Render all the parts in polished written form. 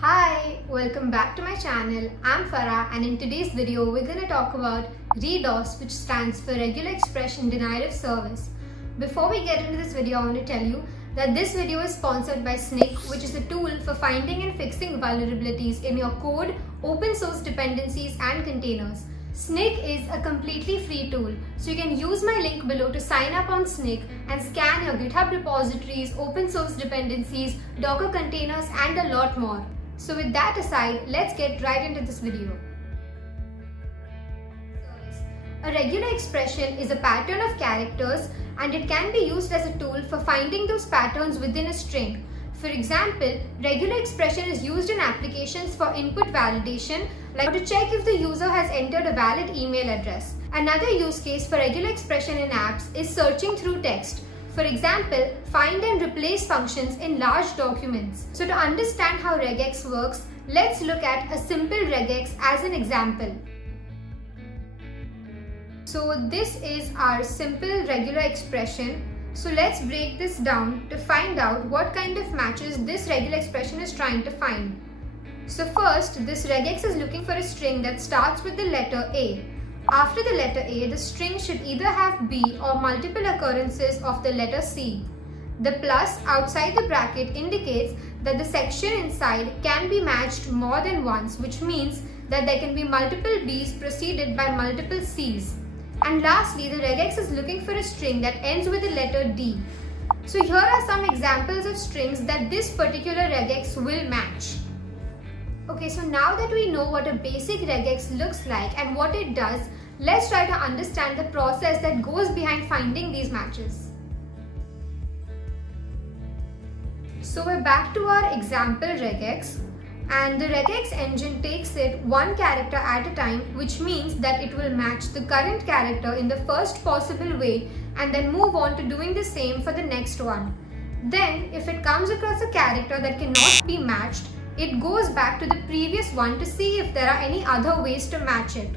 Hi, welcome back to my channel. I'm Farah and in today's video we're going to talk about REDOS, which stands for Regular Expression Denied of Service. Before we get into this video, I want to tell you that this video is sponsored by Snyk, which is a tool for finding and fixing vulnerabilities in your code, open source dependencies and containers. Snyk is a completely free tool, so you can use my link below to sign up on Snyk and scan your GitHub repositories, open source dependencies, Docker containers and a lot more. So with that aside, let's get right into this video. A regular expression is a pattern of characters and it can be used as a tool for finding those patterns within a string. For example, regular expression is used in applications for input validation, like to check if the user has entered a valid email address. Another use case for regular expression in apps is searching through text. For example, find and replace functions in large documents. So to understand how regex works, let's look at a simple regex as an example. So this is our simple regular expression. So let's break this down to find out what kind of matches this regular expression is trying to find. So first, this regex is looking for a string that starts with the letter A. After the letter A, the string should either have B or multiple occurrences of the letter C. The plus outside the bracket indicates that the section inside can be matched more than once, which means that there can be multiple B's preceded by multiple C's. And lastly, the regex is looking for a string that ends with the letter D. So here are some examples of strings that this particular regex will match. Okay, so now that we know what a basic regex looks like and what it does, let's try to understand the process that goes behind finding these matches. So we're back to our example regex, and the regex engine takes it one character at a time, which means that it will match the current character in the first possible way and then move on to doing the same for the next one. Then, if it comes across a character that cannot be matched, it goes back to the previous one to see if there are any other ways to match it.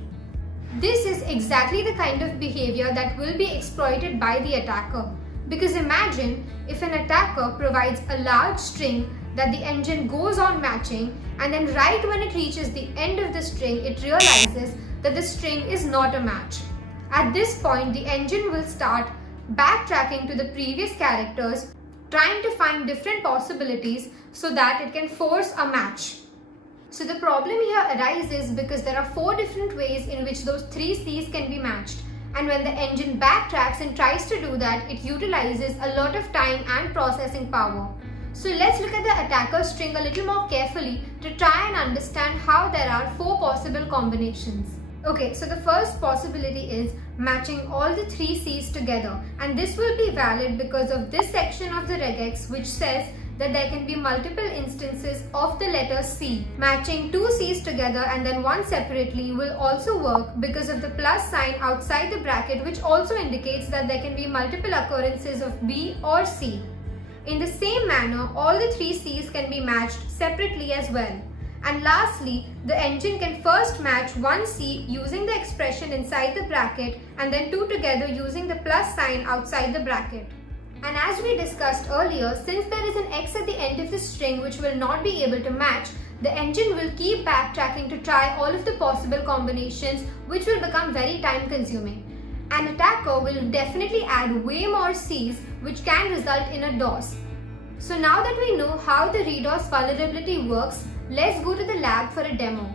This is exactly the kind of behavior that will be exploited by the attacker. Because imagine if an attacker provides a large string that the engine goes on matching, and then right when it reaches the end of the string, it realizes that the string is not a match. At this point, the engine will start backtracking to the previous characters, trying to find different possibilities so that it can force a match. So the problem here arises because there are 4 different ways in which those 3 C's can be matched. And when the engine backtracks and tries to do that, it utilizes a lot of time and processing power. So let's look at the attacker string a little more carefully to try and understand how there are 4 possible combinations. Okay, so the first possibility is matching all the 3 C's together, and this will be valid because of this section of the regex which says that there can be multiple instances of the letter C. Matching 2 C's together and then one separately will also work because of the plus sign outside the bracket, which also indicates that there can be multiple occurrences of B or C. In the same manner, all the 3 C's can be matched separately as well. And lastly, the engine can first match one C using the expression inside the bracket and then 2 together using the plus sign outside the bracket. And as we discussed earlier, since there is an X at the end of the string which will not be able to match, the engine will keep backtracking to try all of the possible combinations, which will become very time consuming. An attacker will definitely add way more C's, which can result in a DOS. So now that we know how the REDOS vulnerability works, let's go to the lab for a demo.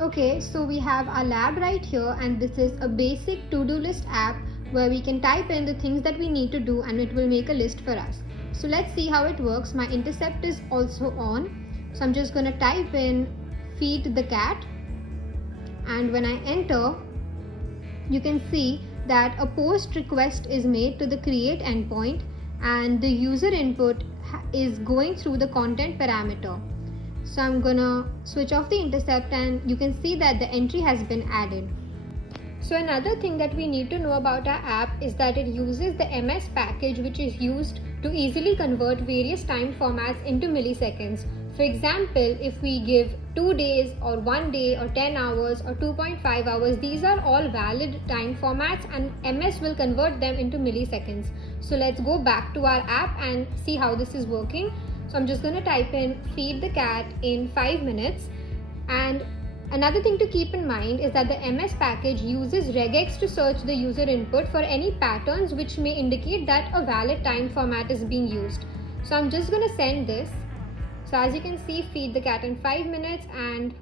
Okay, so we have our lab right here, and this is a basic to-do list app where we can type in the things that we need to do and it will make a list for us. So let's see how it works. My intercept is also on. So I'm just going to type in feed the cat, and when I enter, you can see that a post request is made to the create endpoint and the user input is going through the content parameter. So I'm gonna switch off the intercept and you can see that the entry has been added. So another thing that we need to know about our app is that it uses the MS package, which is used to easily convert various time formats into milliseconds. For example, if we give 2 days or 1 day or 10 hours or 2.5 hours, these are all valid time formats and MS will convert them into milliseconds. So let's go back to our app and see how this is working. So I'm just going to type in feed the cat in 5 minutes. And another thing to keep in mind is that the MS package uses regex to search the user input for any patterns which may indicate that a valid time format is being used. So I'm just going to send this. So as you can see, feed the cat in 5 minutes, and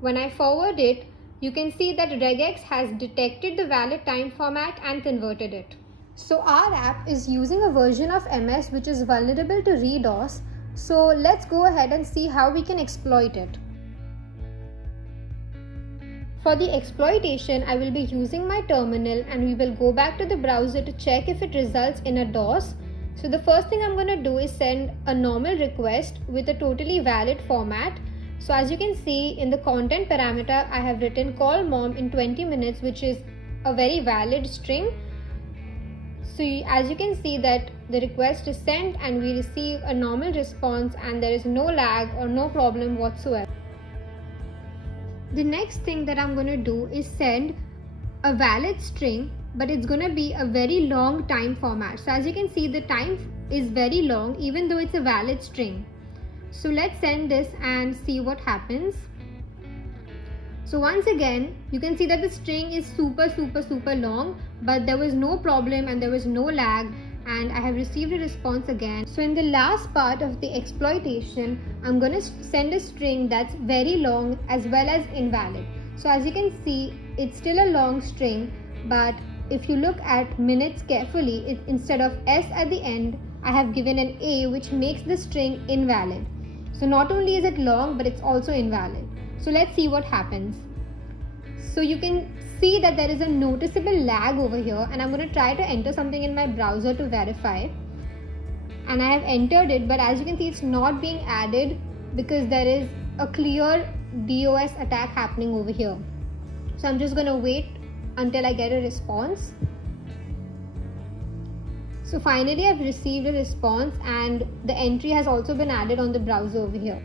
when I forward it, you can see that regex has detected the valid time format and converted it. So our app is using a version of MS which is vulnerable to RDoS. So let's go ahead and see how we can exploit it. For the exploitation, I will be using my terminal, and we will go back to the browser to check if it results in a DOS. So the first thing I'm going to do is send a normal request with a totally valid format. So as you can see in the content parameter, I have written call mom in 20 minutes, which is a very valid string. So as you can see that the request is sent and we receive a normal response, and there is no lag or no problem whatsoever. The next thing that I'm going to do is send a valid string, but it's going to be a very long time format. So as you can see, the time is very long even though it's a valid string. So let's send this and see what happens. So once again, you can see that the string is super long, but there was no problem and there was no lag, and I have received a response again. So in the last part of the exploitation, I'm going to send a string that's very long as well as invalid. So as you can see, it's still a long string, but if you look at minutes carefully, instead of S at the end, I have given an A, which makes the string invalid. So not only is it long, but it's also invalid. So let's see what happens. So you can see that there is a noticeable lag over here, and I'm going to try to enter something in my browser to verify. And I have entered it, but as you can see, it's not being added because there is a clear DOS attack happening over here. So I'm just going to wait until I get a response. So finally I've received a response, and the entry has also been added on the browser over here.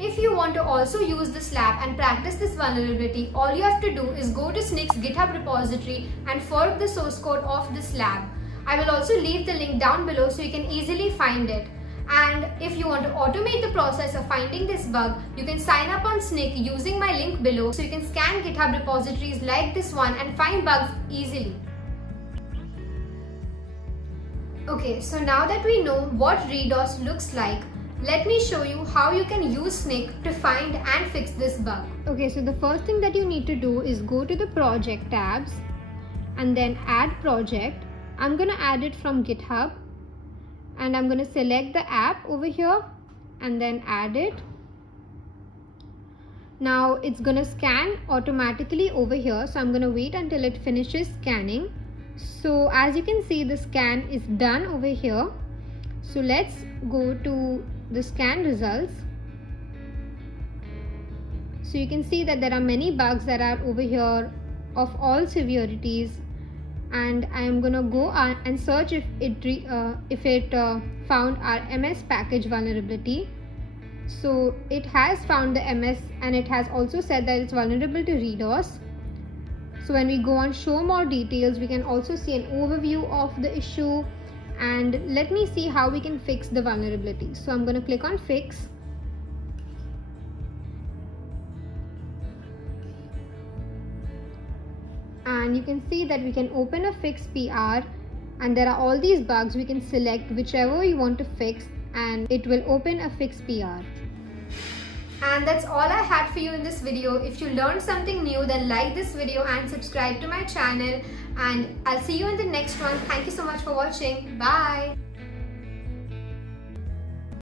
If you want to also use this lab and practice this vulnerability, all you have to do is go to Snyck's GitHub repository and fork the source code of this lab. I will also leave the link down below so you can easily find it. And if you want to automate the process of finding this bug, you can sign up on Snyck using my link below, so you can scan GitHub repositories like this one and find bugs easily. Okay, so now that we know what RDoS looks like, let me show you how you can use Snyck to find and fix this bug. Okay, so the first thing that you need to do is go to the project tabs and then add project. I'm going to add it from GitHub, and I'm going to select the app over here and then add it. Now it's going to scan automatically over here, so I'm going to wait until it finishes scanning. So as you can see, the scan is done over here. So let's go to the scan results. So you can see that there are many bugs that are over here of all severities, and I am gonna go and search if it found our MS package vulnerability. So it has found the MS, and it has also said that it's vulnerable to RDoS. So when we go on show more details, we can also see an overview of the issue. And let me see how we can fix the vulnerability. So I'm going to click on fix. And you can see that we can open a fix PR, and there are all these bugs. We can select whichever you want to fix, and it will open a fix PR. And that's all I had for you in this video. If you learned something new, then like this video and subscribe to my channel, and I'll see you in the next one. Thank you so much for watching. Bye.